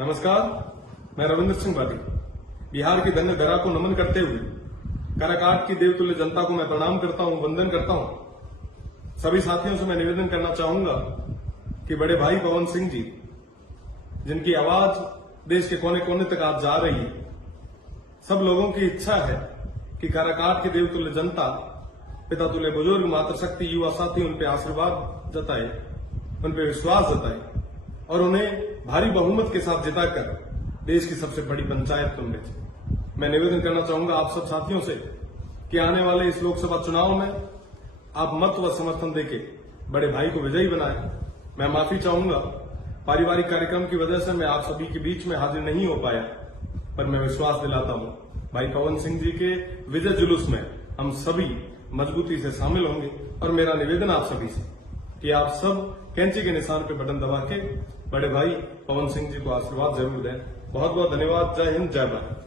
नमस्कार, मैं रविंद्र सिंह बादी बिहार की धन्य धरा को नमन करते हुए काराकाट की देवतुल्य जनता को मैं प्रणाम करता हूं, वंदन करता हूं। सभी साथियों से मैं निवेदन करना चाहूंगा कि बड़े भाई पवन सिंह जी, जिनकी आवाज देश के कोने कोने तक आज जा रही है, सब लोगों की इच्छा है कि काराकाट की देवतुल्य जनता, पिता तुल्य बुजुर्ग, मातृशक्ति, युवा साथी उन पे आशीर्वाद जताए, उन पे विश्वास जताए और उन्हें भारी बहुमत के साथ जिताकर देश की सबसे बड़ी पंचायत चुन भेजे। मैं निवेदन करना चाहूंगा आप सब साथियों से कि आने वाले इस लोकसभा चुनाव में आप मत व समर्थन देके बड़े भाई को विजयी बनाएं। मैं माफी चाहूंगा, पारिवारिक कार्यक्रम की वजह से मैं आप सभी के बीच में हाजिर नहीं हो पाया, पर मैं विश्वास दिलाता हूं भाई पवन सिंह जी के विजय जुलूस में हम सभी मजबूती से शामिल होंगे। और मेरा निवेदन आप सभी से कि आप सब कैंची के निशान पे बटन दबा के बड़े भाई पवन सिंह जी को आशीर्वाद जरूर दें। बहुत बहुत धन्यवाद। जय हिंद, जय भारत।